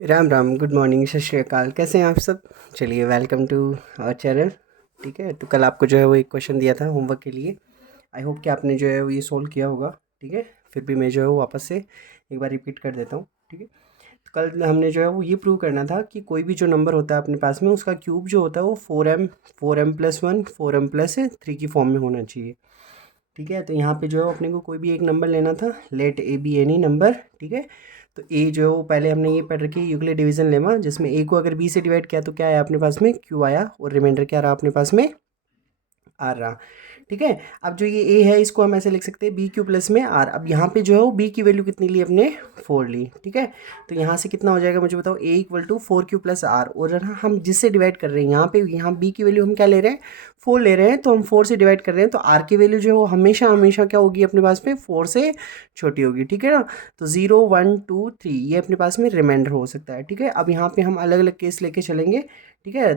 Ram Ram, good morning, सत श्री अकाल। कैसे हैं आप सब? चलिए, वेलकम टू आवर चैनल। ठीक है, तो कल आपको जो है वो एक क्वेश्चन दिया था होमवर्क के लिए। आई होप कि आपने जो है वो ये सोल्व किया होगा। ठीक है, फिर भी मैं जो है वो वापस से एक बार रिपीट कर देता हूँ। ठीक है, तो कल हमने जो है वो ये प्रूव करना था कि कोई भी जो नंबर होता है अपने पास में, उसका क्यूब जो होता है वो 4m+1 4m+3 की फॉर्म में होना चाहिए। ठीक है, तो यहाँ पे जो है अपने को कोई भी एक नंबर लेना था। Let a be any number. ठीक है, तो ए जो है वो पहले हमने ये पढ़ रखी है यूक्लिड डिवीजन लेमा, जिसमें ए को अगर बी से डिवाइड किया तो क्या आया अपने पास में? क्यू आया, और रिमाइंडर क्या रहा अपने पास में? आर रहा। ठीक है, अब जो ये ए है इसको हम ऐसे लिख सकते हैं बी क्यू प्लस में आर। अब यहाँ पे जो है वो बी की वैल्यू कितनी ली अपने? 4 ली। ठीक है, तो यहाँ से कितना हो जाएगा मुझे बताओ? ए इक्वल टू 4q+r। और हम जिससे डिवाइड कर रहे हैं यहाँ पे, यहाँ बी की वैल्यू हम क्या ले रहे हैं? 4 ले रहे हैं, तो हम 4 से डिवाइड कर रहे हैं, तो आर की वैल्यू जो है वो हमेशा हमेशा क्या होगी अपने पास में? 4 से छोटी होगी। ठीक है ना, तो 0 1 2 3 ये अपने पास में रिमाइंडर हो सकता है। ठीक है, अब यहाँ पे हम अलग अलग केस लेके चलेंगे। ठीक है,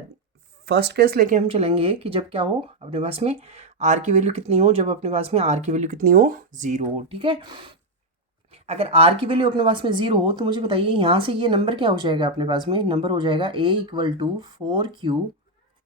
फर्स्ट केस लेके हम चलेंगे कि जब क्या हो अपने पास में आर की वैल्यू कितनी हो? जब अपने पास में आर की वैल्यू कितनी हो? 0 हो। ठीक है, अगर आर की वैल्यू अपने पास में 0 हो तो मुझे बताइए यहाँ से ये नंबर क्या हो जाएगा अपने पास में? नंबर हो जाएगा A equal to 4q।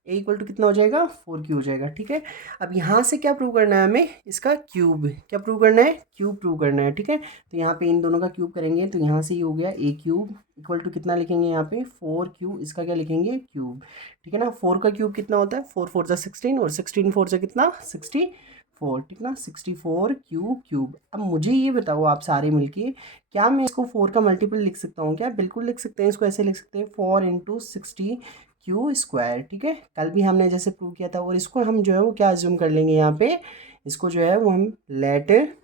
A equal to कितना हो जाएगा? 4q हो जाएगा। ठीक है, अब यहाँ से क्या प्रूव करना है हमें? इसका क्यूब। क्या प्रूव करना है? क्यूब प्रूव करना है। ठीक है, तो यहाँ पे इन दोनों का क्यूब करेंगे तो यहाँ से ये हो गया ए क्यूब इक्वल टू कितना लिखेंगे यहाँ पे? 4q। इसका क्या लिखेंगे? क्यूब। ठीक है ना, 4 का क्यूब कितना होता है? 4 4 16, और 16 4 से कितना? 64। ठीक ना, 64q क्यूब। अब मुझे ये बताओ आप सारे मिलके, क्या मैं इसको 4 का मल्टीपल लिख सकता हूँ क्या? बिल्कुल लिख सकते हैं। इसको ऐसे लिख सकते हैं 4 × 60q²। ठीक है, कल भी हमने जैसे प्रूव किया था। और इसको हम जो है वो क्या अज्यूम कर लेंगे यहाँ पे? इसको जो है वो हम लेट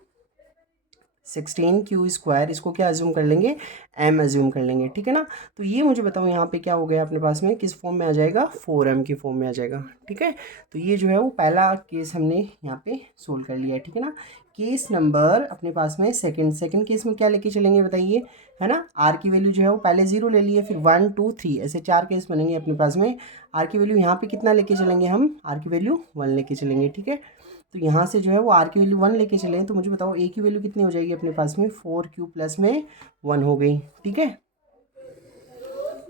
16q², इसको क्या अज्यूम कर लेंगे? m अज्यूम कर लेंगे। ठीक है ना, तो ये मुझे बताओ यहाँ पे क्या हो गया अपने पास में? किस फॉर्म में आ जाएगा? 4m की फॉर्म में आ जाएगा। ठीक है, तो ये जो है वो पहला केस हमने यहाँ पे सोल्व कर लिया है। ठीक है ना, केस नंबर अपने पास में सेकंड केस में क्या लेके चलेंगे बताइए? है ना, आर की वैल्यू जो है वो पहले 0 ले लिए, फिर 1 2 3 ऐसे 4 केस बनेंगे अपने पास में। आर की वैल्यू यहाँ पे कितना लेके चलेंगे हम? आर की वैल्यू 1 लेके चलेंगे। ठीक है, तो यहाँ से जो है वो आर की वैल्यू 1 लेके चले, तो मुझे बताओ ए की वैल्यू कितनी हो जाएगी अपने पास में? 4q प्लस में 1 हो गई। ठीक है,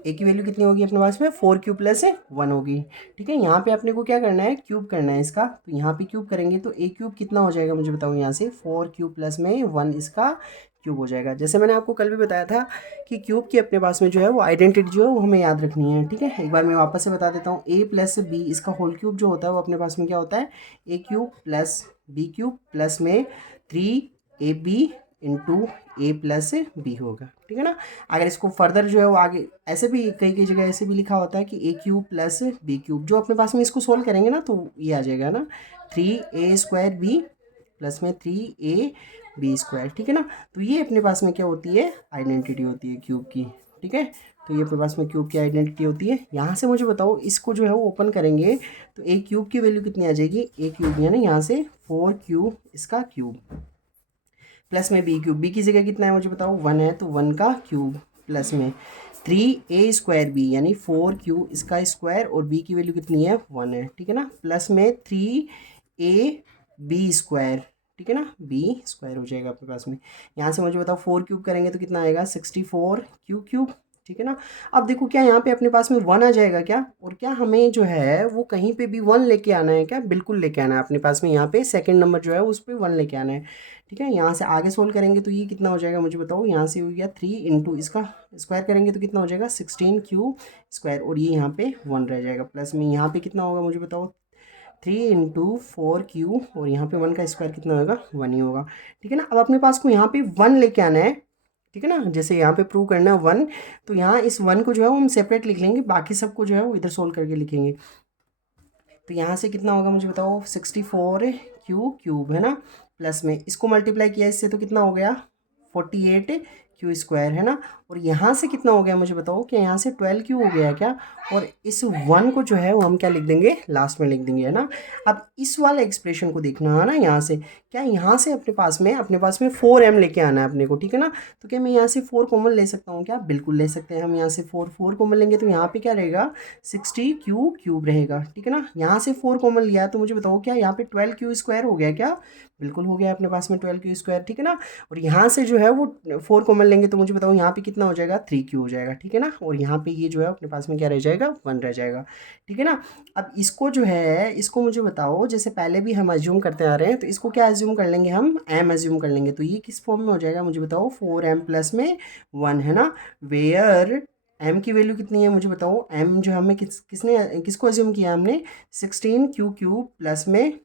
ए की वैल्यू कितनी होगी अपने पास में? 4q+1 होगी। ठीक है, यहाँ पे अपने को क्या करना है? क्यूब करना है इसका। तो यहाँ पे क्यूब करेंगे तो ए क्यूब कितना हो जाएगा मुझे बताओ? यहाँ से 4q+1 इसका क्यूब हो जाएगा। जैसे मैंने आपको कल भी बताया था कि क्यूब की अपने पास में जो है वो आइडेंटिटी जो है वो हमें याद रखनी है। ठीक है, एक बार मैं वापस से बता देता हूँ। ए प्लस बी इसका होल क्यूब जो होता है वो अपने पास में क्या होता है? A cube plus B cube plus में 3ab इंटू ए प्लस बी होगा। ठीक है ना, अगर इसको फर्दर जो है वो आगे ऐसे भी कई कई जगह ऐसे भी लिखा होता है कि ए क्यूब प्लस बी क्यूब, जो अपने पास में इसको सोल्व करेंगे ना तो ये आ जाएगा ना 3a² प्लस में 3ab²। ठीक है ना, तो ये अपने पास में क्या होती है? आइडेंटिटी होती है क्यूब की। ठीक है, तो ये अपने पास में क्यूब की आइडेंटिटी होती है। यहाँ से मुझे बताओ इसको जो है वो ओपन करेंगे तो ए क्यूब की वैल्यू कितनी आ जाएगी? ए क्यूब यानी यहाँ से 4q इसका क्यूब प्लस में बी क्यूब। बी की जगह कितना है मुझे बताओ? 1 है, तो 1 का क्यूब प्लस में 3a² यानी 4q इसका स्क्वायर, और बी की वैल्यू कितनी है? 1 है। ठीक है ना, प्लस में 3ab²। ठीक है ना, b² हो जाएगा अपने पास में। यहाँ से मुझे बताओ 4 क्यूब करेंगे तो कितना आएगा? 64q cube. ठीक है ना, अब देखो क्या यहाँ पे अपने पास में 1 आ जाएगा क्या? और क्या हमें जो है वो कहीं पे भी 1 लेके आना है क्या? बिल्कुल लेके आना है अपने पास में। यहाँ पे सेकंड नंबर जो है उस पर 1 लेके आना है। ठीक है, यहाँ से आगे सोल्व करेंगे तो ये कितना हो जाएगा मुझे बताओ? यहाँ से हो गया 3 इंटू इसका स्क्वायर करेंगे तो कितना हो जाएगा? 16q², और ये यहाँ पे 1 रह जाएगा। प्लस में यहाँ पे कितना होगा मुझे बताओ? 3 × 4q, और यहाँ पे 1 का स्क्वायर कितना होगा? 1 ही होगा। ठीक है ना, अब अपने पास को यहाँ पे 1 लेके आना है। ठीक है ना, जैसे यहाँ पे प्रूव करना है 1, तो यहाँ इस 1 को जो है हम सेपरेट लिख लेंगे, बाकी सबको जो है वो इधर सोल्व करके लिखेंगे। तो यहाँ से कितना होगा मुझे बताओ? 64q क्यूब है ना, प्लस में इसको मल्टीप्लाई किया इससे तो कितना हो गया? 48q² है ना, और यहाँ से कितना हो गया मुझे बताओ? कि यहाँ से 12q हो गया क्या? और इस 1 को जो है वो हम क्या लिख देंगे? लास्ट में लिख देंगे, है ना। अब इस वाले एक्सप्रेशन को देखना है ना, यहाँ से क्या, यहाँ से अपने पास में 4m लेके आना है अपने को। ठीक है ना, तो क्या मैं यहाँ से 4 कॉमन ले सकता हूँ क्या? बिल्कुल ले सकते हैं हम। यहाँ से 4 कॉमन लेंगे तो यहाँ पे क्या रहेगा? 60q क्यूब रहेगा। ठीक है ना, यहाँ से 4 कॉमन लिया तो मुझे बताओ क्या यहाँ पे 12q² हो गया क्या? बिल्कुल हो गया अपने पास में 12q²। ठीक है ना, और यहाँ से जो है वो 4 कॉमन लेंगे तो मुझे बताओ यहाँ पे कितना हो जाएगा, 3Q हो जाएगा, ठीक है ना। और यहाँ पे ये जो है अपने पास में क्या रह जाएगा, 1 रह जाएगा, ठीक है ना। अब इसको जो है, इसको मुझे बताओ, जैसे पहले भी हम अज्यूम करते आ रहे हैं, तो इसको क्या अज्यूम कर लेंगे हम, m अज्यूम कर लेंगे। तो ये किस फॉर्म में हो जाएगा मुझे बताओ, 4m प्लस में 1, है ना। वेयर m की वैल्यू कितनी है मुझे बताओ, m जो हमें किसको अज्यूम किया हमने, 16Q क्यूब प्लस में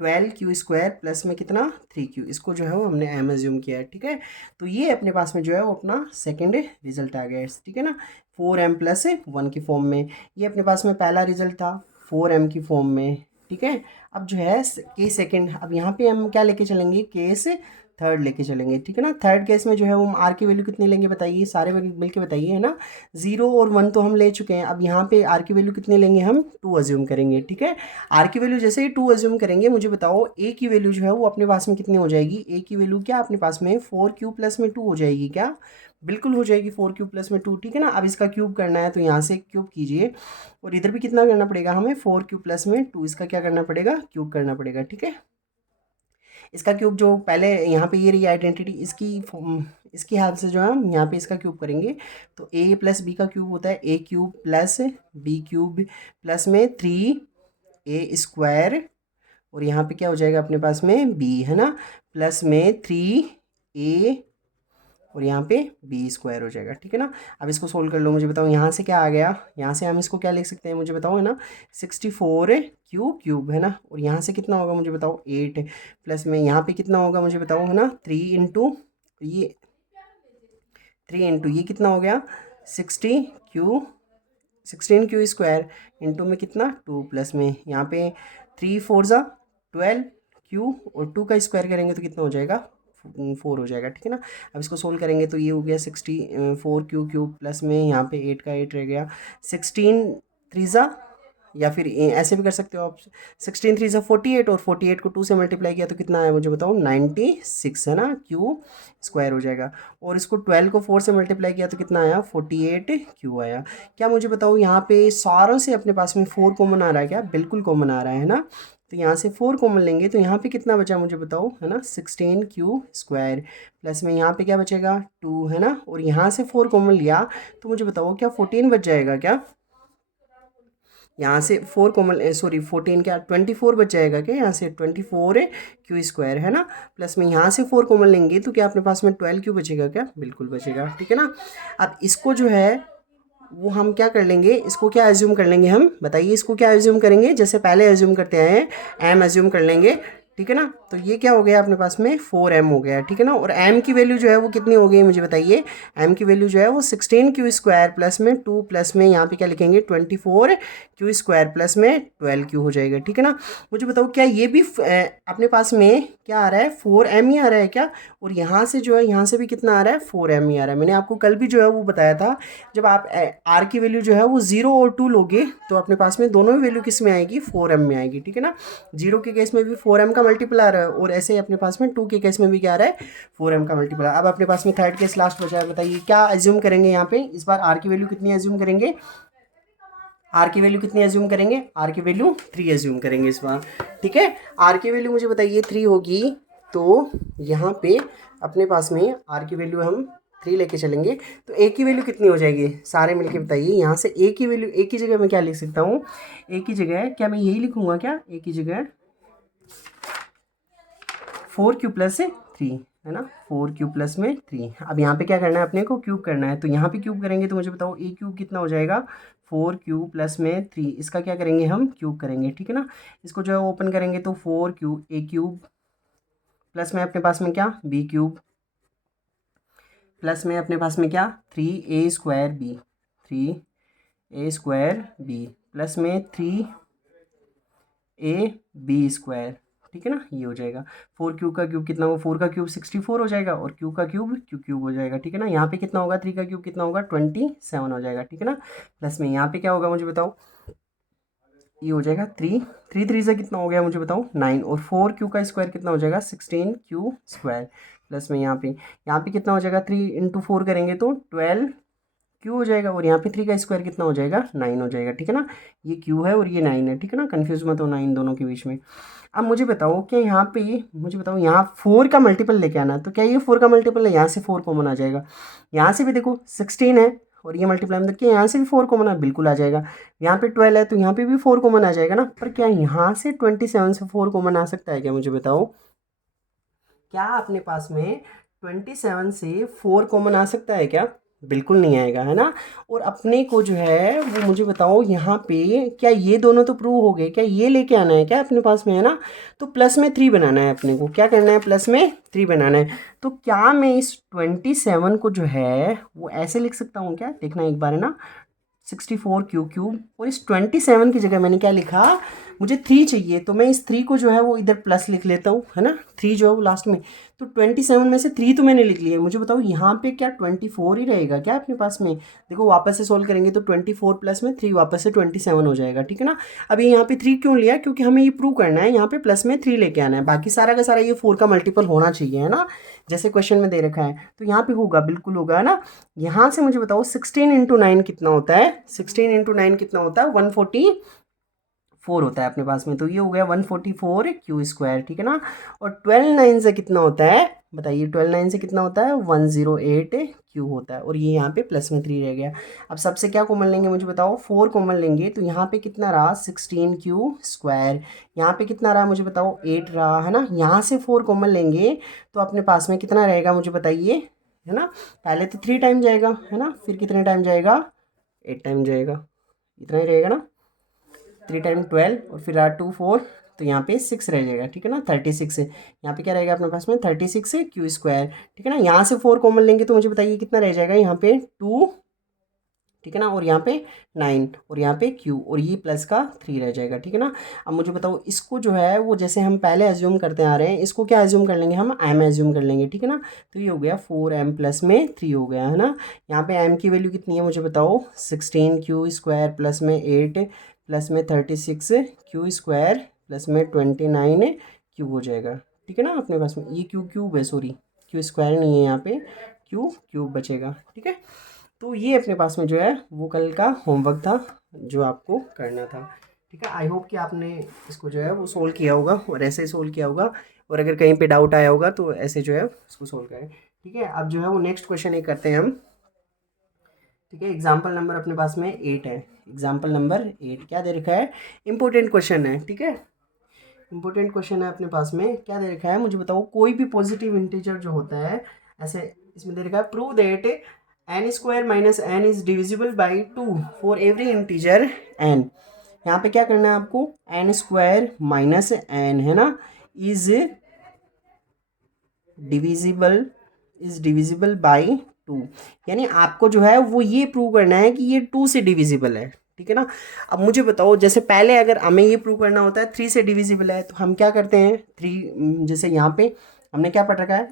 12Q स्क्वायर प्लस में कितना, 3Q, इसको जो है वो हमने m अज्यूम किया है, ठीक है। तो ये अपने पास में जो है वो अपना सेकंड रिजल्ट आ गया है, ठीक है ना, 4m प्लस 1 की फॉर्म में। ये अपने पास में पहला रिजल्ट था 4m की फॉर्म में, ठीक है। अब जो है केस सेकंड, अब यहाँ पे हम क्या लेके चलेंगे, केस थर्ड लेके चलेंगे, ठीक है ना। थर्ड केस में जो है वो हम आर की वैल्यू कितनी लेंगे बताइए, सारे मिल के बताइए, है ना। 0 और 1 तो हम ले चुके हैं, अब यहाँ पे आर की वैल्यू कितनी लेंगे, हम 2 अज्यूम करेंगे, ठीक है। आर की वैल्यू जैसे ही 2 अज्यूम करेंगे, मुझे बताओ ए की वैल्यू जो है वो अपने पास में कितनी हो जाएगी, ए की वैल्यू क्या अपने पास में 4Q प्लस में 2 हो जाएगी, क्या बिल्कुल हो जाएगी 4Q प्लस में 2, ठीक है ना। अब इसका क्यूब करना है तो यहाँ से क्यूब कीजिए, और इधर भी कितना करना पड़ेगा हमें, 4Q प्लस में 2, इसका क्या करना पड़ेगा, क्यूब करना पड़ेगा, ठीक है। इसका क्यूब जो पहले यहाँ पे ये रही आइडेंटिटी, इसकी हेल्प से जो है हम यहाँ पे इसका क्यूब करेंगे, तो a प्लस बी का क्यूब होता है a cube plus B cube plus में 3a स्क्वायर, और यहाँ पे क्या हो जाएगा अपने पास में b, है ना, प्लस में 3a, और यहाँ पे बी स्क्वायर हो जाएगा, ठीक है ना। अब इसको सोल्व कर लो, मुझे बताओ यहाँ से क्या आ गया, यहाँ से हम इसको क्या लिख सकते हैं मुझे बताओ, है ना, 64Q क्यूब, है ना। और यहाँ से कितना होगा मुझे बताओ, 8, प्लस में यहाँ पे कितना होगा मुझे बताओ, है ना, 3 इंटू ये कितना हो गया, 16Q स्क्वायर, इंटू में कितना 2, प्लस में यहाँ पे 3 4 ज़ा 12Q, और 2 का स्क्वायर करेंगे तो कितना हो जाएगा, 4 हो जाएगा, ठीक है ना। अब इसको सोल्व करेंगे तो ये हो गया 64Q क्यूब प्लस में यहाँ पे 8 का 8 रह गया, 16 3 ज़ा, या फिर ऐसे भी कर सकते हो आप, 16 3 ज़ा 48, और 48 को 2 से मल्टीप्लाई किया तो कितना आया मुझे बताओ, 96, है ना, Q स्क्वायर हो जाएगा। और इसको 12 को 4 से मल्टीप्लाई किया तो कितना आया, 48Q आया। क्या मुझे बताओ यहाँ पे सारों से अपने पास में 4 कॉमन आ रहा है, क्या बिल्कुल कॉमन आ रहा है ना। तो यहाँ से 4 कॉमन लेंगे तो यहाँ पे कितना बचा मुझे बताओ, है ना, 16Q स्क्वायर, प्लस में यहाँ पे क्या बचेगा 2, है ना। और यहाँ से 4 कॉमन लिया तो मुझे बताओ क्या 14 बच जाएगा, क्या यहाँ से 4 कॉमन, सॉरी 14 क्या 24 बच जाएगा क्या, यहाँ से 24Q स्क्वायर, है ना। प्लस में यहाँ से 4 कॉमन लेंगे तो क्या अपने पास में 12Q बचेगा, क्या बिल्कुल बचेगा, ठीक है ना। अब इसको जो है वो हम क्या कर लेंगे, इसको क्या एज्यूम कर लेंगे हम बताइए, इसको क्या एज्यूम करेंगे, जैसे पहले एज्यूम करते आए हैं, m एज्यूम कर लेंगे, ठीक है ना। तो ये क्या हो गया अपने पास में 4m हो गया, ठीक है ना। और m की वैल्यू जो है वो कितनी हो गई मुझे बताइए, m की वैल्यू जो है वो 16Q स्क्वायर प्लस में 2, प्लस में यहाँ पे क्या लिखेंगे 24Q स्क्वायर प्लस में 12Q हो जाएगा, ठीक है ना। मुझे बताओ क्या ये भी अपने पास में क्या आ रहा है, 4m ही आ रहा है क्या, और यहाँ से जो है यहाँ से भी कितना आ रहा है, 4m ही आ रहा है। मैंने आपको कल भी जो है वो बताया था, जब आप r की वैल्यू जो है वो 0 और 2 लोगे तो अपने पास में दोनों ही वैल्यू किस में आएगी, 4m में आएगी, ठीक है ना। 0 के केस में भी 4m का मल्टीप्लाई है, और ऐसे ही अपने पास में 2 के केस में भी क्या आ रहा है, 4m का मल्टीप्लाई। अब अपने पास में थर्ड केस लास्ट बचा है, बताइए क्या एज्यूम करेंगे यहाँ पे, इस बार r की वैल्यू कितनी एज्यूम करेंगे, आर की वैल्यू कितनी एज्यूम करेंगे, आर की वैल्यू 3 एज्यूम करेंगे इस बार, ठीक है। आर की वैल्यू मुझे बताइए 3 होगी, तो यहाँ पे अपने पास में आर की वैल्यू हम 3 लेके चलेंगे, तो ए की वैल्यू कितनी हो जाएगी, सारे मिलके बताइए। यहाँ से ए की वैल्यू, ए की जगह मैं क्या लिख सकता हूँ, ए की जगह क्या मैं यही लिखूँगा, क्या ए की जगह 4Q प्लस 3, है ना, 4Q प्लस में 3। अब यहाँ पे क्या करना है अपने को, क्यूब करना है, तो यहाँ पे क्यूब करेंगे तो मुझे बताओ ए क्यूब कितना हो जाएगा, 4Q प्लस में 3, इसका क्या करेंगे हम क्यूब करेंगे, ठीक है ना। इसको जो है ओपन करेंगे तो 4Q ए क्यूब, प्लस में अपने पास में क्या बी क्यूब, प्लस में अपने पास में क्या 3a square b, 3a square b, plus में 3a बी स्क्वायर, ठीक है ना, ये हो जाएगा। 4Q का क्यूब कितना होगा, 4 का क्यूब 64 हो जाएगा, और Q का क्यूब Q क्यूब हो जाएगा, ठीक है ना। यहाँ पे कितना होगा, 3 का क्यूब कितना होगा 27 हो जाएगा, ठीक है ना। प्लस में यहाँ पे क्या होगा मुझे बताओ, ये हो जाएगा 3 से कितना हो गया मुझे बताओ 9, और 4Q का स्क्वायर कितना हो जाएगा 16Q स्क्वायर, प्लस में यहाँ पे कितना हो जाएगा 3 इंटू 4 करेंगे तो 12 क्यू हो जाएगा, और यहाँ पे 3 का स्क्वायर कितना हो जाएगा, 9 हो जाएगा, ठीक है ना। ये क्यू है और ये 9 है, ठीक है ना, कन्फ्यूज मत होना इन दोनों के बीच में। अब मुझे बताओ क्या यहाँ पे, मुझे बताओ यहाँ 4 का मल्टीपल लेके आना है, तो क्या ये 4 का मल्टीपल है, यहाँ से 4 कॉमन आ जाएगा। यहाँ से भी देखो 16 है और ये मल्टीप्लाई में देखिए यहाँ से भी 4 कॉमन है, बिल्कुल आ जाएगा। यहाँ पे 12 है तो यहाँ पे भी 4 कॉमन आ जाएगा ना। पर क्या यहाँ से 27 से 4 कॉमन आ सकता है क्या, मुझे बताओ। क्या अपने पास में 27 से 4 कॉमन आ सकता है क्या, बिल्कुल नहीं आएगा, है ना। और अपने को जो है वो मुझे बताओ यहाँ पे क्या ये दोनों तो प्रूव हो गए, क्या ये लेके आना है क्या अपने पास में, है ना। तो प्लस में 3 बनाना है अपने को, क्या करना है, प्लस में 3 बनाना है। तो क्या मैं इस 27 को जो है वो ऐसे लिख सकता हूँ क्या, देखना एक बार, है ना। 64 क्यू क्यूब, और इस 27 की जगह मैंने क्या लिखा, मुझे 3 चाहिए, तो मैं इस 3 को जो है वो इधर प्लस लिख लेता हूँ, है ना। 3 जो है वो लास्ट में, तो 27 में से 3 तो मैंने लिख लिया है। मुझे बताओ यहाँ पे क्या 24 ही रहेगा क्या अपने पास में। देखो वापस से सोल्व करेंगे तो 24 प्लस में 3 वापस से 27 हो जाएगा, ठीक है ना। अब ये यहाँ पे 3 क्यों लिया, क्योंकि हमें ये प्रूव करना है, यहाँ पे प्लस में 3 लेके आना है, बाकी सारा का सारा ये 4 का मल्टीपल होना चाहिए, है ना, जैसे क्वेश्चन में दे रखा है। तो यहाँ पे होगा, बिल्कुल होगा, है ना। यहाँ से मुझे बताओ 16 इंटू 9 कितना होता है, 16 इंटू 9 कितना होता है, 144 होता है अपने पास में। तो ये हो गया 144 क्यू स्क्वायर, ठीक है ना। और 12 9 से कितना होता है, बताइए, 12 9 से कितना होता है, 108 क्यू होता है। और ये यहाँ पे प्लस में 3 रह गया। अब सबसे क्या कॉमन लेंगे, मुझे बताओ, 4 कॉमन लेंगे, तो यहाँ पे कितना रहा, 16 क्यू स्क्वायर। यहाँ पे कितना रहा, मुझे बताओ, 8 रहा, है ना। यहाँ से 4 कॉमन लेंगे तो अपने पास में कितना रहेगा, मुझे बताइए, है ना। पहले तो 3 टाइम जाएगा, है ना, फिर कितने टाइम जाएगा, 8 टाइम जाएगा, इतना ही रहेगा ना। 3 टाइम 12 और फिर 2 4, तो यहाँ पे 6 रह जाएगा, ठीक है ना, 36 है। यहाँ पे क्या रहेगा अपने पास में, 36 है क्यू स्क्वायर, ठीक है ना। यहाँ से 4 कॉमन लेंगे तो मुझे बताइए कितना रह जाएगा, यहाँ पे 2, ठीक है ना, और यहाँ पे 9, और यहाँ पे क्यू, और ये प्लस का 3 रह जाएगा, ठीक है ना। अब मुझे बताओ इसको जो है वो जैसे हम पहले एज्यूम करते आ रहे हैं, इसको क्या एज्यूम कर लेंगे, हम एम एज्यूम कर लेंगे, ठीक है ना। तो ये हो गया 4m प्लस में 3 हो गया, है ना। यहाँ पे m की वैल्यू कितनी है, मुझे बताओ, 16 क्यू स्क्वायर प्लस में 8 प्लस में 36 क्यू स्क्वायर प्लस में 29 क्यूब हो जाएगा, ठीक है ना। अपने पास में ये क्यू क्यूब है, सॉरी क्यू स्क्वायर नहीं है, यहाँ पे क्यू क्यूब बचेगा, ठीक है। तो ये अपने पास में जो है वो कल का होमवर्क था जो आपको करना था, ठीक है। आई होप कि आपने इसको जो है वो सोल्व किया होगा और ऐसे ही सोल्व किया होगा, और अगर कहीं पे डाउट आया होगा तो ऐसे जो है उसको सोल्व करें, ठीक है। अब जो है वो नेक्स्ट क्वेश्चन एक करते हैं हम, ठीक है। एग्जाम्पल नंबर अपने पास में 8 है। एग्जाम्पल नंबर 8 क्या दे रखा है, इंपॉर्टेंट क्वेश्चन है, ठीक है। इंपॉर्टेंट क्वेश्चन है अपने पास में, क्या दे रखा है, मुझे बताओ, कोई भी पॉजिटिव इंटीजर जो होता है, ऐसे इसमें दे रखा है, prove that n square minus n is divisible by 2 for every integer n. यहाँ पे क्या करना है आपको, एन स्क्वायर माइनस एन, है ना, इज डिविजिबल बाई 2, यानी आपको जो है वो ये प्रूव करना है कि ये 2 से डिविजिबल है, ठीक है ना। अब मुझे बताओ, जैसे पहले अगर हमें ये प्रूव करना होता है 3 से डिविजिबल है, तो हम क्या करते हैं, 3, जैसे यहाँ पे हमने क्या पढ़ रखा है,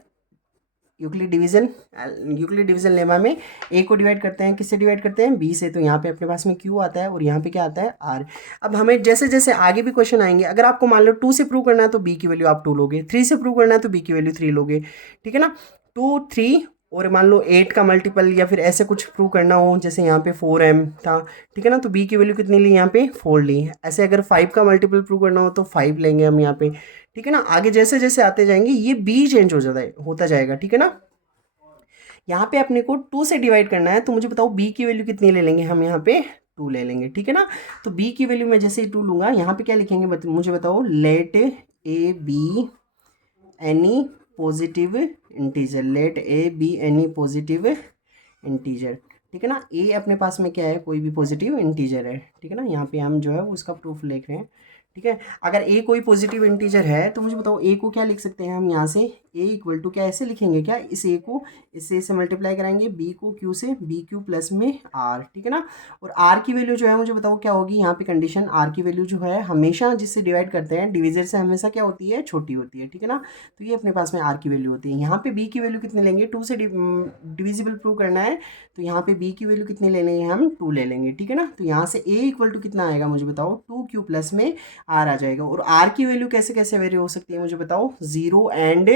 यूक्लिड डिवीजन लेमा में ए को डिवाइड करते हैं, किससे डिवाइड करते हैं, बी से। तो यहाँ पे अपने पास में क्यू आता है और यहाँ पे क्या आता है, आर। अब हमें जैसे जैसे आगे भी क्वेश्चन आएंगे, अगर आपको मान लो 2 से प्रूव करना है तो बी की वैल्यू आप 2 लोगे, 3 से प्रूव करना है तो बी की वैल्यू 3 लोगे, ठीक है ना। 2 3 और मान लो 8 का मल्टीपल या फिर ऐसे कुछ प्रूव करना हो, जैसे यहाँ पे 4m था, ठीक है ना, तो b की वैल्यू कितनी ली, यहाँ पे 4 ली। ऐसे अगर 5 का मल्टीपल प्रूव करना हो तो 5 लेंगे हम यहाँ पे, ठीक है ना। आगे जैसे जैसे आते जाएंगे ये b चेंज हो जाता है, होता जाएगा, ठीक है ना। यहाँ पे अपने को 2 से डिवाइड करना है, तो मुझे बताओ b की वैल्यू कितनी ले लेंगे हम, यहाँ पे 2 ले लेंगे, ठीक है ना। तो b की वैल्यू मैं जैसे ही 2 लूँगा, यहाँ पे क्या लिखेंगे, मुझे बताओ, let a be any positive integer, let a be any positive integer, ठीक है ना। ए अपने पास में क्या है, कोई भी पॉजिटिव इंटीजर है, ठीक है ना। यहाँ पे हम जो है वो उसका प्रूफ लिख रहे हैं, ठीक है। अगर ए कोई पॉजिटिव इंटीजर है तो मुझे बताओ ए को क्या लिख सकते हैं हम, यहाँ से ए इक्वल टू क्या ऐसे लिखेंगे क्या, इस ए को इस ए से मल्टीप्लाई कराएंगे, बी को क्यू से, बी क्यू प्लस में आर, ठीक है ना। और आर की वैल्यू जो है मुझे बताओ क्या होगी, यहाँ पे कंडीशन, आर की वैल्यू जो है हमेशा जिससे डिवाइड करते हैं डिविजर से हमेशा क्या होती है, छोटी होती है, ठीक है ना। तो ये अपने पास में आर की वैल्यू होती है। यहाँ पे बी की वैल्यू कितनी लेंगे, 2 से डिविजिबल प्रूव करना है, तो यहाँ पे बी की वैल्यू कितनी ले लेंगे हम, 2 ले लेंगे, ठीक है ना। तो यहाँ से ए इक्वल टू कितना आएगा, मुझे बताओ, 2q प्लस में आर आ जाएगा। और आर की वैल्यू कैसे कैसे वेरी हो सकती है, मुझे बताओ, 0 एंड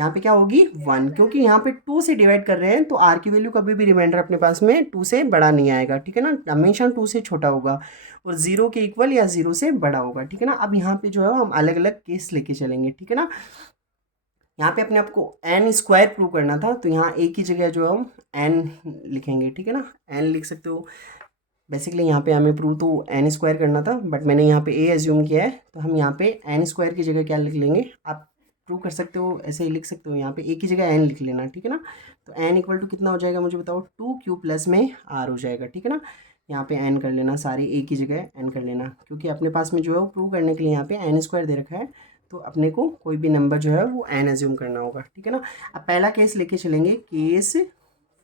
यहाँ पे क्या होगी 1, क्योंकि यहाँ पे 2 से डिवाइड कर रहे हैं तो आर की वैल्यू कभी भी रिमाइंडर अपने पास में 2 से बड़ा नहीं आएगा, ठीक है ना, हमेशा 2 से छोटा होगा और 0 के इक्वल या 0 से बड़ा होगा, ठीक है ना। अब यहाँ पे जो है हम अलग अलग केस लेके चलेंगे, ठीक है ना। यहाँ पे अपने आपको एन स्क्वायर प्रूव करना था, तो यहाँ ए की जगह जो है हम एन लिखेंगे, ठीक है ना, एन लिख सकते हो। बेसिकली यहाँ पे हमें प्रूव तो एन स्क्वायर करना था, बट मैंने यहाँ पे ए एज्यूम किया है, तो हम यहाँ पे एन स्क्वायर की जगह क्या लिख लेंगे, आप प्रूव कर सकते हो, ऐसे ही लिख सकते हो, यहाँ पे ए की जगह एन लिख लेना, ठीक है ना। तो एन इक्वल टू कितना हो जाएगा मुझे बताओ, 2q प्लस में आर हो जाएगा, ठीक है ना। यहाँ पे एन कर लेना, सारी ए की जगह एन कर लेना, क्योंकि अपने पास में जो है वो प्रूव करने के लिए यहाँ पे एन स्क्वायर दे रखा है, तो अपने को कोई भी नंबर जो है वो एन एज्यूम करना होगा, ठीक है ना। अब पहला केस लेके चलेंगे, केस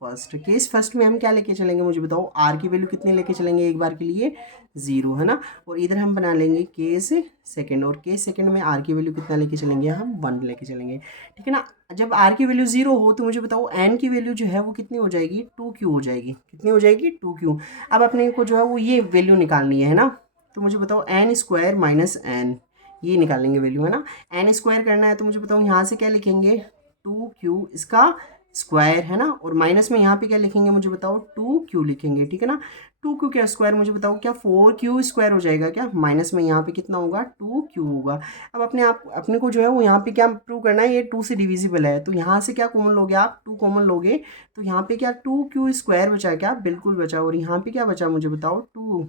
फर्स्ट में हम क्या लेके चलेंगे मुझे बताओ, आर की वैल्यू कितनी लेके चलेंगे एक बार के लिए 0, है ना। और इधर हम बना लेंगे केस सेकंड, और केस सेकंड में आर की वैल्यू कितना लेके चलेंगे, हम 1 लेके चलेंगे, ठीक है ना। जब आर की वैल्यू 0 हो तो मुझे बताओ एन की वैल्यू जो है वो कितनी हो जाएगी, 2q हो जाएगी, कितनी हो जाएगी 2q। अब अपने को जो है वो ये वैल्यू निकालनी है ना, तो मुझे बताओ एन स्क्वायर माइनस एन, ये निकालेंगे वैल्यू, है ना। एन स्क्वायर करना है तो मुझे बताओ यहाँ से क्या लिखेंगे, 2q इसका स्क्वायर, है ना, और माइनस में यहाँ पे क्या लिखेंगे मुझे बताओ, 2q लिखेंगे, ठीक है ना। 2q क्या स्क्वायर मुझे बताओ, क्या 4q स्क्वायर हो जाएगा क्या, माइनस में यहाँ पे कितना होगा 2q होगा। अब अपने को जो है वो यहाँ पे क्या प्रूव करना है, ये 2 से डिविजिबल है, तो यहाँ से क्या कॉमन लोगे आप, 2 कॉमन लोगे, तो यहाँ पे क्या 2q स्क्वायर बचा, क्या बिल्कुल बचा, और यहाँ पे क्या बचा मुझे बताओ, 2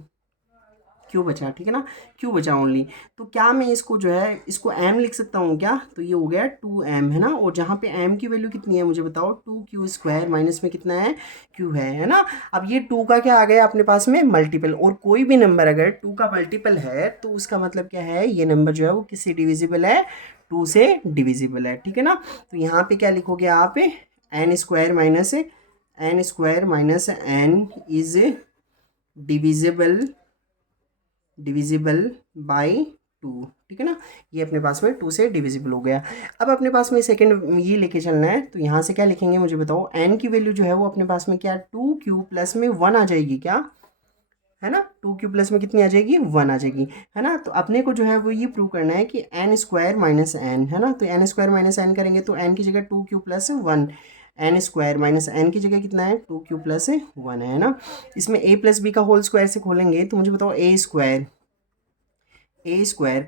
क्यों बचा, ठीक है ना, क्यों बचा ओनली। तो क्या मैं इसको जो है इसको m लिख सकता हूँ क्या, तो ये हो गया 2m, है ना। और जहाँ पे m की वैल्यू कितनी है मुझे बताओ, 2q स्क्वायर माइनस में कितना है, q है ना। अब ये 2 का क्या आ गया अपने पास में मल्टीपल, और कोई भी नंबर अगर 2 का मल्टीपल है तो उसका मतलब क्या है, ये नंबर जो है वो किससे डिविजिबल है, 2 से डिविजिबल है, ठीक है ना। तो यहाँ पे क्या लिखोगे आप, n square minus n is divisible by 2, ठीक है ना। ये अपने पास में 2 से डिविजिबल हो गया। अब अपने पास में सेकंड ये लेके चलना है, तो यहाँ से क्या लिखेंगे मुझे बताओ, एन की वैल्यू जो है वो अपने पास में क्या 2q प्लस में 1 आ जाएगी क्या, है ना, 2q प्लस में कितनी आ जाएगी 1 आ जाएगी, है ना। तो अपने को जो है वो ये प्रूव करना है कि एन स्क्वायर माइनस एन, है ना, तो एन स्क्वायर माइनस एन करेंगे तो एन की जगह 2q plus 1, n square minus n की जगह कितना है 2q प्लस 1 है ना। इसमें a प्लस बी का होल स्क्वायर से खोलेंगे तो मुझे बताओ ए स्क्वायर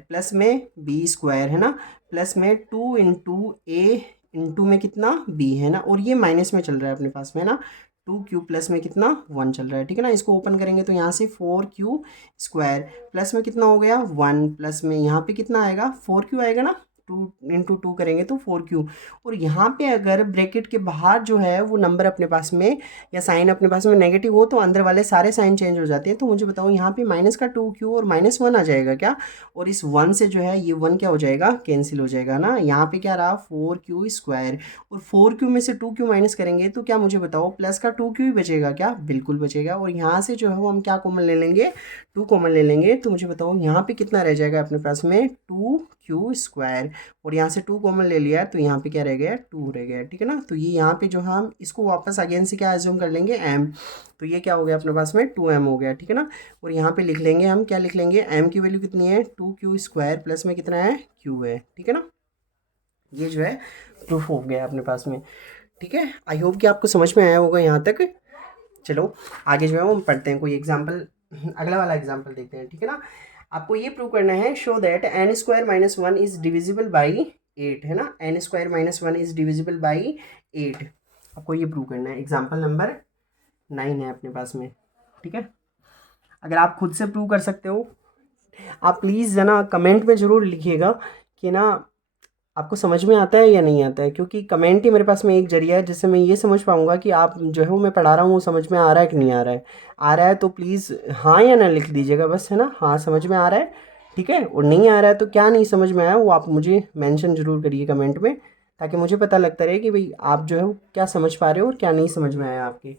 प्लस में बी स्क्वायर, है ना, प्लस में 2 इंटू ए इंटू में कितना b, है ना, और ये माइनस में चल रहा है अपने पास में, है ना, 2q प्लस में कितना 1 चल रहा है, ठीक है ना। इसको ओपन करेंगे तो यहाँ से 4q स्क्वायर प्लस में कितना हो गया 1, प्लस में यहाँ पे कितना आएगा 4q आएगा ना, 2 करेंगे तो 4q। और यहाँ पे अगर ब्रैकेट के बाहर जो है वो नंबर अपने पास में या साइन अपने पास में नेगेटिव हो तो अंदर वाले सारे साइन चेंज हो जाते हैं, तो मुझे बताओ यहाँ पे माइनस का 2q और -1 आ जाएगा क्या, और इस 1 से जो है ये 1 क्या हो जाएगा कैंसिल हो जाएगा ना। यहाँ पे क्या रहा 4q स्क्वायर, और 4q में से 2q माइनस करेंगे तो क्या मुझे बताओ प्लस का 2q ही बचेगा क्या, बिल्कुल बचेगा। और यहाँ से जो है वो हम क्या कॉमन ले लेंगे, 2 कॉमन ले लेंगे, तो मुझे बताओ यहाँ पे कितना रह जाएगा अपने पास में 2q स्क्वायर, और यहाँ से 2 कॉमन ले लिया तो यहाँ पे क्या रह गया 2 रह गया, ठीक है ना। तो ये यहाँ पे जो हम इसको वापस अगेन से क्या एज्यूम कर लेंगे m, तो ये क्या हो गया अपने पास में 2m हो गया, ठीक है ना। और यहाँ पे लिख लेंगे हम, क्या लिख लेंगे, m की वैल्यू कितनी है 2q स्क्वायर प्लस में कितना है q है, ठीक है ना। ये जो है प्रूफ हो गया अपने पास में, ठीक है। आई होप कि आपको समझ में आया होगा यहाँ तक। चलो आगे जो है वो हम पढ़ते हैं, कोई एग्जाम्पल, अगला वाला एग्जाम्पल देखते हैं, ठीक है ना। आपको ये प्रूव करना है, show that n square minus 1 is divisible by 8, है ना, n square minus 1 is divisible by 8, आपको ये प्रूव करना है। एग्जाम्पल नंबर 9 है अपने पास में, ठीक है। अगर आप खुद से प्रूव कर सकते हो आप प्लीज़ ना कमेंट में ज़रूर लिखिएगा कि ना आपको समझ में आता है या नहीं आता है, क्योंकि कमेंट ही मेरे पास में एक जरिया है जिससे मैं ये समझ पाऊँगा कि आप जो है वो मैं पढ़ा रहा हूँ वो समझ में आ रहा है कि नहीं आ रहा है। आ रहा है तो प्लीज़ हाँ या ना लिख दीजिएगा बस, है ना, हाँ समझ में आ रहा है, ठीक है। और नहीं आ रहा है तो क्या नहीं समझ में आया वो आप मुझे मेंशन ज़रूर करिए कमेंट में, ताकि मुझे पता लगता रहे कि भाई आप जो है वो क्या समझ पा रहे हो और क्या नहीं समझ में आया आपके,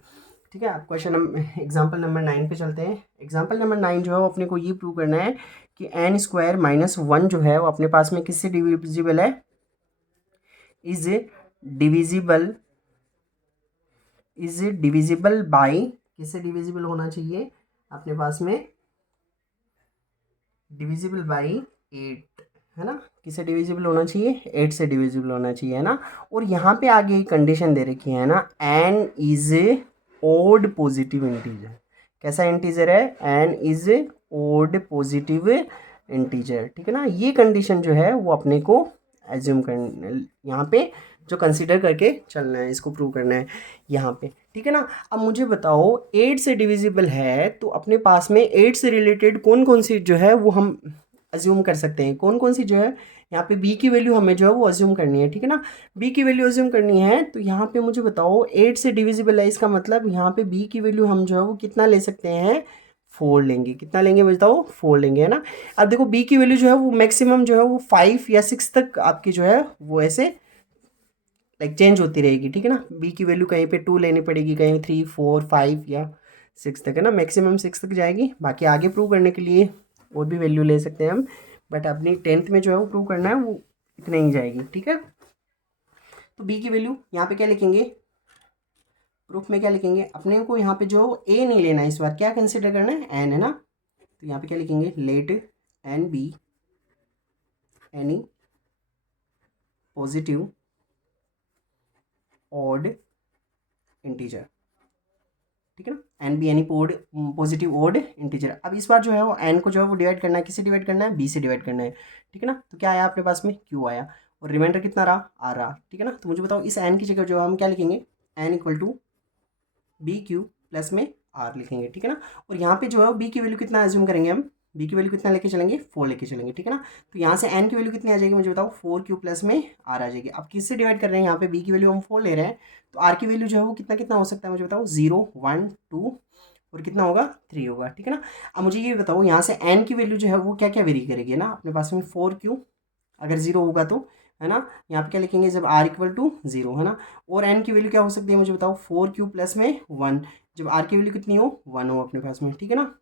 ठीक है। आप एग्जाम्पल नंबर 9 पे चलते हैं। एग्जाम्पल नंबर 9 जो है वो अपने को ये प्रूव करना है कि एन स्क्वायर माइनस 1 जो है वो अपने पास में किससे डिविजिबल है, इज डिविजिबल बाई, किससे डिविजिबल होना चाहिए अपने पास में, डिविजिबल बाई 8, है ना, किससे डिविजिबल होना चाहिए, 8 से डिविजिबल होना चाहिए, है ना। और यहाँ पे आगे एक कंडीशन दे रखी है ना, n is odd positive integer. कैसा इंटीजर है, n is odd positive integer, ठीक है ना। ये कंडीशन जो है वो अपने को एज्यूम कर, यहाँ पे जो कंसीडर करके चलना है, इसको प्रूव करना है यहाँ पे, ठीक है ना। अब मुझे बताओ 8 से डिविजिबल है तो अपने पास में 8 से रिलेटेड कौन कौन सी जो है वो हम अज्यूम कर सकते हैं, कौन कौन सी जो है यहाँ पे बी की वैल्यू हमें जो है वो अज्यूम करनी है, ठीक है ना। बी की वैल्यू अज्यूम करनी है तो यहाँ पे मुझे बताओ 8 से डिविजिबल है, इसका मतलब यहाँ पे बी की वैल्यू हम जो है वो कितना ले सकते हैं, 4 लेंगे। कितना लेंगे बताओ, 4 लेंगे, है ना। अब देखो बी की वैल्यू जो है वो मैक्सिमम जो है वो 5 या 6 तक आपकी जो है वो ऐसे लाइक चेंज होती रहेगी, ठीक है ना। बी की वैल्यू कहीं पे 2 लेनी पड़ेगी, कहीं 3 4 5 या 6 तक, है ना। मैक्सिमम 6 तक जाएगी, बाकी आगे प्रूव करने के लिए और भी वैल्यू ले सकते हैं हम, बट अपनी 10th में जो है वो प्रूव करना है वो इतने ही जाएगी, ठीक है। तो बी की वैल्यू यहाँ पे क्या लिखेंगे, प्रूफ में क्या लिखेंगे, अपने को यहाँ पे जो ए नहीं लेना है इस बार, क्या कंसिडर करना है, एन, है ना। तो यहाँ पे क्या लिखेंगे, let n be any positive odd integer, ठीक है ना। N be any positive odd integer. अब इस बार जो है वो एन को जो है वो डिवाइड करना है, किससे डिवाइड करना है, बी से डिवाइड करना है, ठीक है ना। तो क्या आया अपने पास में, क्यू आया, और रिमाइंडर कितना रहा, आर रहा, ठीक है ना। तो मुझे बताओ इस एन की जगह जो हम क्या लिखेंगे, n equal to b q plus में आर लिखेंगे, ठीक है ना। और यहाँ पे जो है बी की वैल्यू कितना एज्यूम करेंगे हम, बी की वैल्यू कितना लेके चलेंगे, 4 लेके चलेंगे, ठीक है ना। तो यहाँ से एन की वैल्यू कितनी आ जाएगी मुझे बताओ, 4 क्यू प्लस में आर आ जाएगी। अब किससे डिवाइड कर रहे हैं, यहाँ पे बी की वैल्यू हम 4 ले रहे हैं, तो आर की वैल्यू जो है वो कितना कितना हो सकता है मुझे बताओ, 0 1 2 और कितना होगा, 3 होगा, ठीक है ना। अब मुझे ये बताओ यहाँ से एन की वैल्यू जो है वो क्या क्या वेरी करेगी ना, अपने पास में 4 क्यू अगर 0 होगा तो, है ना। यहाँ पे क्या लिखेंगे, जब आर इक्वल टू 0, है ना। और एन की वैल्यू क्या हो सकती है मुझे बताओ, 4 क्यू प्लस में 1, जब आर की वैल्यू कितनी हो, 1 हो अपने पास में, ठीक है ना।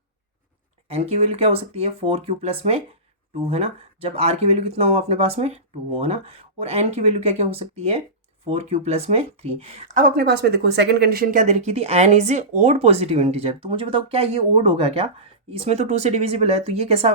एन की वैल्यू क्या हो सकती है, 4 क्यू प्लस में 2, है ना, जब आर की वैल्यू कितना हो अपने पास में 2 हो, है ना। और एन की वैल्यू क्या क्या हो सकती है, 4 क्यू प्लस में 3। अब अपने पास में देखो सेकंड कंडीशन क्या दे रखी थी, n is a odd positive integer. तो मुझे बताओ क्या ये ओड होगा क्या, इसमें तो 2 से डिविजिबल है, तो ये कैसा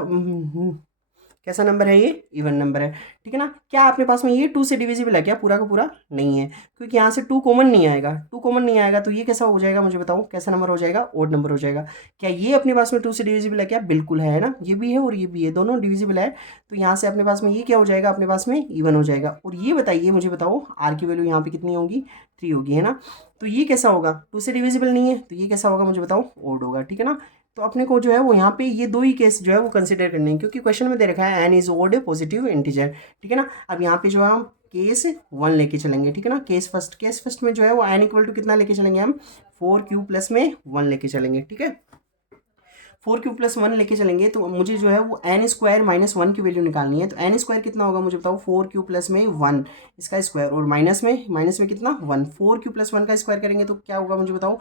कैसा नंबर है, ये इवन नंबर है, ठीक है ना। क्या आपके पास में ये 2 से डिविजिबल है क्या, पूरा का पूरा नहीं है, क्योंकि यहाँ से 2 कॉमन नहीं आएगा, 2 कॉमन नहीं आएगा, तो ये कैसा हो जाएगा मुझे बताओ, कैसा नंबर हो जाएगा, ओड नंबर हो जाएगा। क्या ये अपने पास में 2 से डिविजिबल है क्या, बिल्कुल है ना, ये भी है और ये भी है, दोनों डिविजिबल है। तो यहाँ से अपने पास में ये क्या हो जाएगा, अपने पास में इवन हो जाएगा। और ये बताइए मुझे बताओ आर की वैल्यू यहाँ पे कितनी होगी, 3 होगी, है ना। तो ये कैसा होगा, 2 से डिविजिबल नहीं है, तो ये कैसा होगा मुझे बताओ, ओड होगा, ठीक है ना। तो अपने को जो है वो यहाँ पे ये दो ही केस जो है वो कंसिडर करने हैं, क्योंकि क्वेश्चन में दे रखा है n is odd positive integer, ठीक है ना। अब यहाँ पे जो है हम केस 1 लेके चलेंगे, ठीक है ना। केस फर्स्ट में जो है वो एन इक्वल टू कितना लेके चलेंगे हम, 4 क्यू प्लस में 1 लेके चलेंगे, ठीक है। 4 क्यू प्लस 1 लेके चलेंगे तो मुझे जो है वो एन स्क्वायर माइनस 1 की वैल्यू निकालनी है। तो एन स्क्वायर कितना होगा मुझे बताओ, 4 क्यू प्लस में 1 इसका स्क्वायर, और माइनस में कितना 1, 4 क्यू प्लस 1 का स्क्वायर करेंगे तो क्या होगा मुझे बताओ,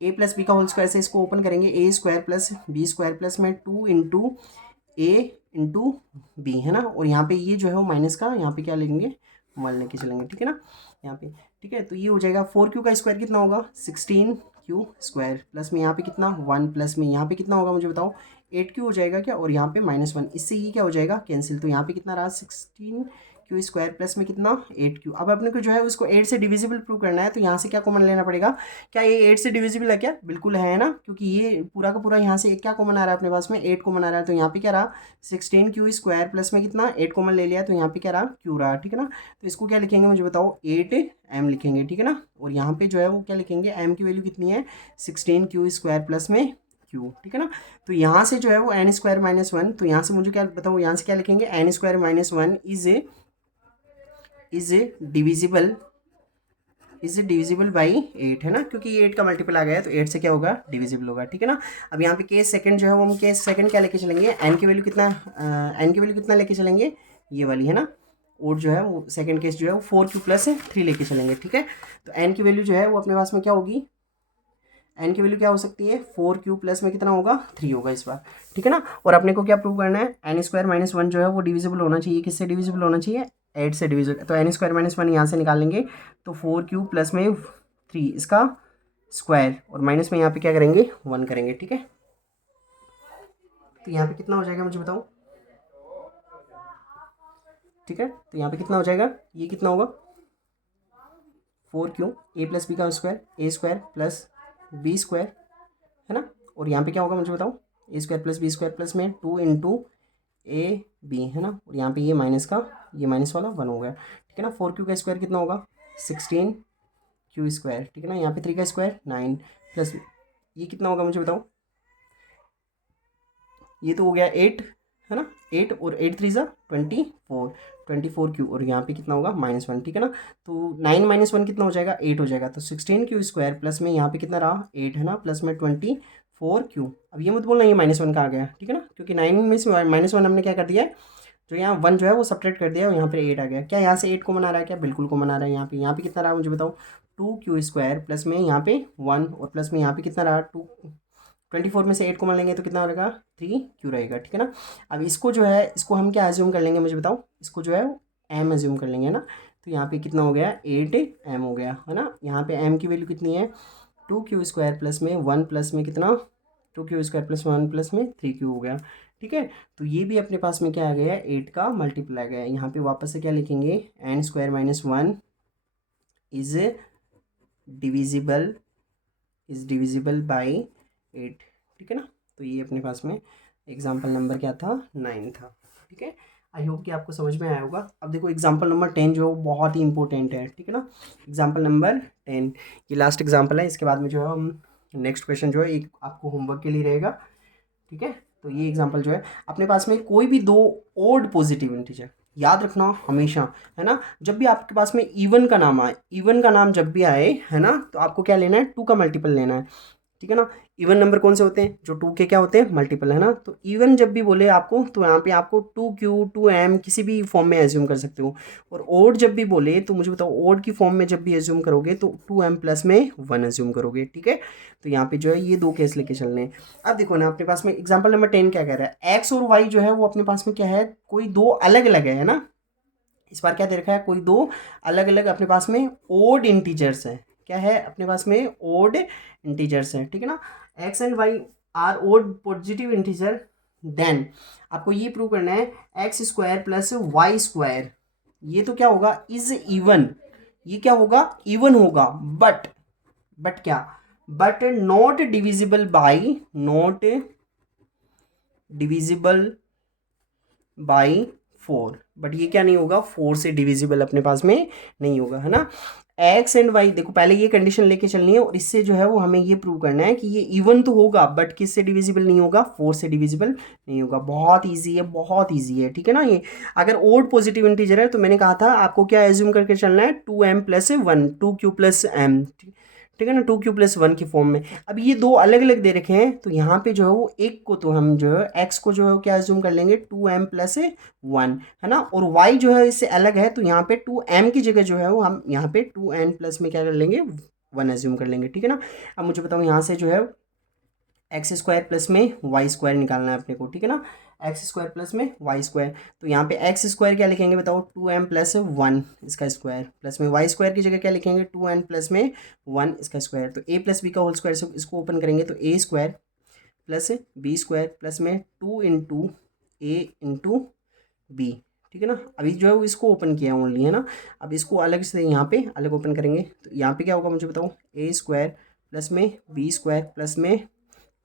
ए प्लस बी का होल स्क्वायर से इसको ओपन करेंगे, A square plus B square plus में 2 इंटू ए इंटू बी, है ना। और यहाँ पे ये जो है वो माइनस का यहाँ पे क्या लेंगे, 1 लेके चलेंगे, ठीक है ना, यहाँ पे, ठीक है। तो ये हो जाएगा 4 क्यू का स्क्वायर कितना होगा, 16 क्यू स्क्वायर प्लस में यहाँ पे कितना 1 प्लस में यहाँ पे कितना होगा मुझे बताओ, 8 क्यू हो जाएगा क्या, और यहाँ पे -1, इससे ये क्या हो जाएगा कैंसिल। तो यहाँ पे कितना रहा, 16 क्यू स्क्वायर प्लस में कितना 8 क्यू। अब अपने को जो है उसको 8 से डिविजिबल प्रूव करना है, तो यहाँ से क्या कॉमन लेना पड़ेगा, क्या ये 8 से डिविजिबल है क्या, बिल्कुल है ना, क्योंकि ये पूरा का पूरा यहाँ से क्या कॉमन आ रहा है अपने पास में, 8 कॉमन आ रहा है। तो यहाँ पे क्या रहा, 16 क्यू स्क्वायर प्लस में कितना 8 कॉमन ले लिया, तो यहाँ पे क्या रहा, क्यू रहा, ठीक है ना। तो इसको क्या लिखेंगे मुझे बताओ, 8m लिखेंगे, ठीक है ना। और यहाँ पे जो है वो क्या लिखेंगे, m की वैल्यू कितनी है, 16 क्यू स्क्वायर प्लस में क्यू, ठीक है ना। तो यहाँ से जो है वो एन स्क्वायर माइनस 1, तो यहाँ से मुझे क्या बताओ, यहाँ से क्या लिखेंगे, n square minus 1 is divisible by 8, है ना, क्योंकि ये 8 का मल्टीपल आ गया है, तो 8 से क्या होगा, डिविजिबल होगा, ठीक है ना। अब यहाँ पे केस सेकंड जो है वो हम केस सेकंड क्या लेके चलेंगे, एन की वैल्यू कितना लेके चलेंगे, ये वाली, है ना। और जो है वो सेकंड केस जो है वो 4 क्यू प्लस 3 लेके चलेंगे, ठीक है। तो एन की वैल्यू जो है वो अपने पास में क्या होगी, एन की वैल्यू क्या हो सकती है, 4 क्यू प्लस में कितना होगा, 3 होगा इस बार, ठीक है ना। और अपने को क्या प्रूव करना है, एन स्क्वायर माइनस 1 जो है वो डिविजिबल होना चाहिए, किससे डिविजिबल होना चाहिए, 8 से डिविजिबल। तो एन स्क्वायर माइनस 1 यहाँ से निकाल लेंगे, तो 4 क्यू प्लस में 3 इसका स्क्वायर, और माइनस में यहाँ पे क्या करेंगे, 1 करेंगे, ठीक है। तो यहाँ पे कितना हो जाएगा मुझे बताओ, ठीक है। तो यहाँ पे कितना हो जाएगा, ये कितना होगा 4Q ए प्लस बी का square, A square plus B square, है ना। और यहाँ पे क्या होगा मुझे बताओ, A square plus B square plus में 2 इंटू ए बी, है ना। और यहाँ पे ये माइनस का, ये माइनस वाला 1 हो गया, ठीक है ना। 4Q का स्क्वायर कितना होगा 16Q स्क्वायर, ठीक है ना। यहाँ पे 3 का स्क्वायर 9 प्लस ये कितना होगा मुझे बताओ, ये तो हो गया 8, है ना। 8 और 8 3 ज़ा 24Q, और यहाँ पे कितना होगा -1, ठीक है ना। तो 9 - 1 कितना हो जाएगा 8 हो जाएगा। तो 16Q स्क्वायर प्लस में यहाँ पे कितना रहा 8, है ना, प्लस में 24Q। अब ये मत बोलना ये -1 का आ गया, ठीक है ना, क्योंकि 9 में से -1 हमने क्या कर दिया है, जो यहाँ 1 जो है वो सब्ट्रैक्ट कर दिया और यहाँ पे 8 आ गया। क्या यहाँ से 8 को मना रहा है, क्या बिल्कुल को मना रहा है। यहाँ पे कितना रहा मुझे बताओ 2Q स्क्वायर प्लस में यहाँ पे 1, और प्लस में यहाँ पे कितना रहा 2, 24 में से 8 को मान लेंगे तो कितना रहेगा 3Q रहेगा, ठीक है ना। अब इसको जो है, इसको हम क्या एज्यूम कर लेंगे मुझे बताओ, इसको जो है एम एज्यूम कर लेंगे ना। तो यहाँ पे कितना हो गया 8M हो गया, है ना। यहाँ पे एम की वैल्यू कितनी है 2Q स्क्वायर प्लस में 1 प्लस में कितना 2Q स्क्वायर प्लस 1 प्लस में 3Q हो गया, ठीक है। तो ये भी अपने पास में क्या आ गया है 8 का मल्टीप्लाई आ गया है। यहाँ पे वापस से क्या लिखेंगे n square minus 1 is divisible by 8, ठीक है ना। तो ये अपने पास में एग्जाम्पल नंबर क्या था 9 था, ठीक है। आई होप कि आपको समझ में आया होगा। अब देखो एग्जाम्पल नंबर 10 जो है बहुत ही इंपॉर्टेंट है, ठीक है ना। एग्जाम्पल नंबर 10 ये लास्ट एग्जाम्पल है, इसके बाद में जो है हम नेक्स्ट क्वेश्चन जो है एक आपको होमवर्क के लिए रहेगा, ठीक है। तो ये एग्जाम्पल जो है अपने पास में कोई भी दो ओड पॉजिटिव इंटीजर, याद रखना हमेशा, है ना। जब भी आपके पास में इवन का नाम आए, इवन का नाम जब भी आए, है ना, तो आपको क्या लेना है 2 का मल्टीपल लेना है, ठीक है ना। इवन नंबर कौन से होते हैं, जो 2 के क्या होते हैं मल्टीपल, है ना। तो इवन जब भी बोले आपको तो यहाँ पे आपको 2Q 2M किसी भी फॉर्म में एज्यूम कर सकते हो। और ओड जब भी बोले तो मुझे बताओ ओड की फॉर्म में जब भी एज्यूम करोगे तो 2M प्लस में 1 एज्यूम करोगे, ठीक है। तो यहाँ पे जो है ये 2 केस लेके चलने हैं। अब देखो ना अपने पास में एग्जाम्पल नंबर 10 क्या कह रहा है, एक्स और वाई जो है वो अपने पास में क्या है, कोई दो अलग अलग है ना। इस बार क्या दे रखा है, कोई दो अलग अलग अपने पास में ओड इंटीजर्स है। क्या है अपने पास में ओड इंटीजर्स है, ठीक है ना। X and y are odd positive integer, then आपको ये प्रूव करना है x square plus y square, ये तो क्या होगा इज इवन, ये क्या होगा इवन होगा, बट क्या, but not divisible by, not divisible by 4, but ये क्या नहीं होगा 4 से डिविजिबल अपने पास में नहीं होगा, है ना। एक्स एंड वाई देखो पहले ये कंडीशन लेके चलनी है और इससे जो है वो हमें ये प्रूव करना है कि ये इवन तो होगा बट किससे डिविजिबल नहीं होगा 4 से डिविजिबल नहीं होगा। बहुत इजी है, बहुत इजी है, ठीक है ना। ये अगर ओड पॉजिटिव इंटीजर है तो मैंने कहा था आपको क्या एज्यूम करके चलना है 2M plus 1 2Q plus M, ठीक है ना, 2Q प्लस 1 की फॉर्म में। अब ये दो अलग अलग दे रखे हैं तो यहाँ पे जो है वो एक को तो हम जो है एक्स को जो है क्या एज्यूम कर लेंगे 2M प्लस 1, है ना। और y जो है इससे अलग है तो यहाँ पे 2M की जगह जो है वो हम यहाँ पे 2N प्लस में क्या कर लेंगे 1 एज्यूम कर लेंगे, ठीक है ना। अब मुझे बताओ यहाँ से जो है एक्स स्क्वायर प्लस में वाई स्क्वायर निकालना है अपने को, ठीक है ना। एक्स स्क्वायर प्लस में वाई स्क्वायर, तो यहाँ पे एक्स स्क्वायर क्या लिखेंगे बताओ 2M प्लस 1 इसका स्क्वायर, प्लस में वाई स्क्वायर की जगह क्या लिखेंगे 2N प्लस में 1 इसका स्क्वायर। तो a प्लस बी का होल स्क्वायर से इसको ओपन करेंगे तो a square plus B square plus में 2 इंटू ए इंटू बी, ठीक है ना। अभी जो है वो इसको ओपन किया ओनली, है ना। अब इसको अलग से यहाँ पे अलग ओपन करेंगे तो यहाँ पे क्या होगा मुझे बताओ a स्क्वायर प्लस में बी स्क्वायर प्लस में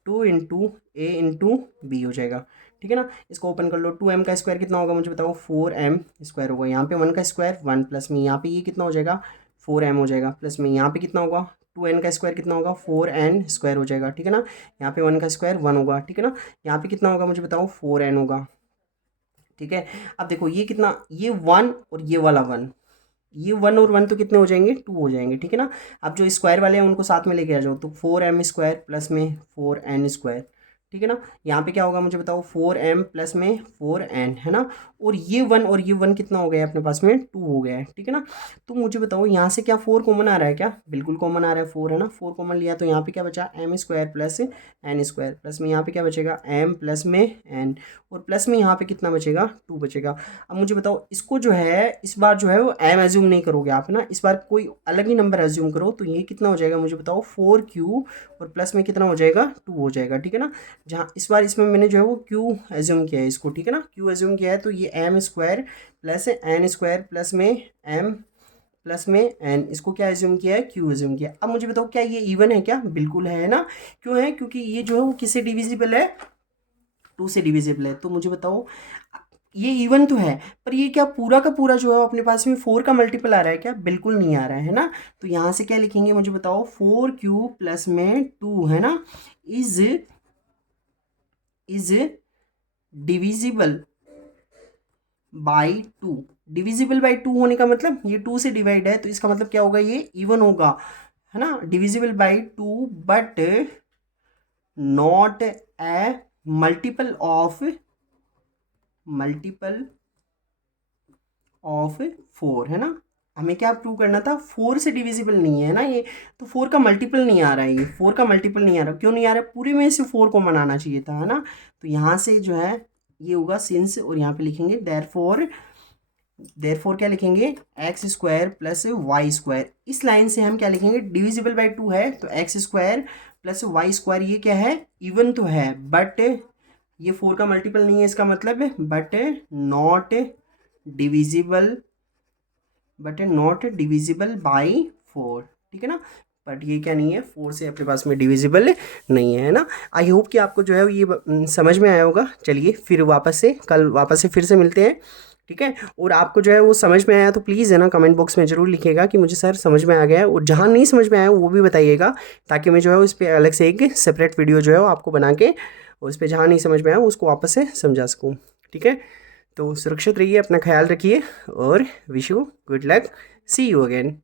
2 इंटू ए इंटू बी हो जाएगा, ठीक है ना। इसको ओपन कर लो 2M का स्क्वायर कितना होगा मुझे बताओ 4M स्क्वायर होगा। यहाँ पे 1 का स्क्वायर 1 प्लस में यहाँ पे ये कितना हो जाएगा 4M हो जाएगा, प्लस में यहाँ पे कितना होगा 2N का स्क्वायर कितना होगा 4N स्क्वायर हो जाएगा, ठीक है ना। यहाँ पे 1 का स्क्वायर 1 होगा, ठीक है ना। यहाँ पे कितना होगा मुझे बताओ 4N होगा, ठीक है। अब देखो ये कितना, ये 1 और ये वाला 1, ये 1 और 1 तो कितने हो जाएंगे 2 हो जाएंगे, ठीक है ना। अब जो स्क्वायर वाले हैं उनको साथ में लेके आ जाओ तो 4M स्क्वायर प्लस में 4N स्क्वायर, ठीक है ना। यहाँ पे क्या होगा मुझे बताओ 4M प्लस में 4N, है ना। और ये 1 कितना हो गया अपने पास में 2 हो गया है, ठीक है ना। तो मुझे बताओ यहाँ से क्या 4 कॉमन आ रहा है, क्या बिल्कुल कॉमन आ रहा है 4, है ना। 4 कॉमन लिया तो यहाँ पे क्या बचा M square plus N square, plus में यहाँ पे क्या बचेगा M प्लस में N, और प्लस में यहाँ पे कितना बचेगा 2 बचेगा। अब मुझे बताओ इसको जो है इस बार जो है वो M एज्यूम नहीं करोगे आप, है ना। इस बार कोई अलग ही नंबर एज्यूम करो तो ये कितना हो जाएगा मुझे बताओ 4Q और प्लस में कितना हो जाएगा 2 हो जाएगा, ठीक है ना। जहाँ इस बार इसमें मैंने जो है वो क्यू एज्यूम किया है इसको, ठीक है ना, क्यू एज्यूम किया है, तो ये m square plus n square plus में एम प्लस में एन, इसको क्या एज्यूम किया है, क्यू एज्यूम किया। अब मुझे बताओ क्या ये इवन है क्या, बिल्कुल है ना। क्यों है, क्योंकि ये जो है वो किससे डिविजिबल है, 2 से डिविजिबल है। तो मुझे बताओ ये इवन तो है, पर ये क्या पूरा का पूरा जो है अपने पास में 4 का मल्टीपल आ रहा है क्या, बिल्कुल नहीं आ रहा है ना। तो यहाँ से क्या लिखेंगे मुझे बताओ, 4 प्लस में 2 है ना, is divisible by 2। Divisible by 2 होने का मतलब ये 2 से डिवाइड है, तो इसका मतलब क्या होगा, ये इवन होगा, है ना, divisible by 2 but not a multiple of 4, है ना। हमें क्या प्रूव करना था, 4 से डिविजिबल नहीं है ना ये, तो 4 का मल्टीपल नहीं आ रहा है, ये 4 का मल्टीपल नहीं आ रहा, क्यों नहीं आ रहा है, पूरे में से 4 को मनाना चाहिए था, है ना। तो यहाँ से जो है ये होगा सिंस, और यहाँ पे लिखेंगे देयरफॉर क्या लिखेंगे, x square plus y square. इस लाइन से हम क्या लिखेंगे, डिविजिबल बाई 2 है, तो x square plus y square ये क्या है, इवन तो है, बट ये 4 का मल्टीपल नहीं है, इसका मतलब बट नॉट डिविजिबल बाई 4, ठीक है ना। बट ये क्या नहीं है, 4 से अपने पास में डिविजिबल नहीं है ना। आई होप कि आपको जो है ये समझ में आया होगा। चलिए फिर कल वापस से फिर से मिलते हैं, ठीक है। और आपको जो है वो समझ में आया तो प्लीज़ है ना कमेंट बॉक्स में ज़रूर लिखिएगा कि मुझे सर समझ में आ गया है, और जहाँ नहीं समझ में आया वो भी बताइएगा, ताकि मैं जो है उस पर अलग से एक सेपरेट वीडियो जो है वो आपको बना के, और उस पर जहाँ नहीं समझ में आया उसको वापस से समझा सकूँ, ठीक है। तो सुरक्षित रहिए, अपना ख्याल रखिए, और wish you good luck, see you again.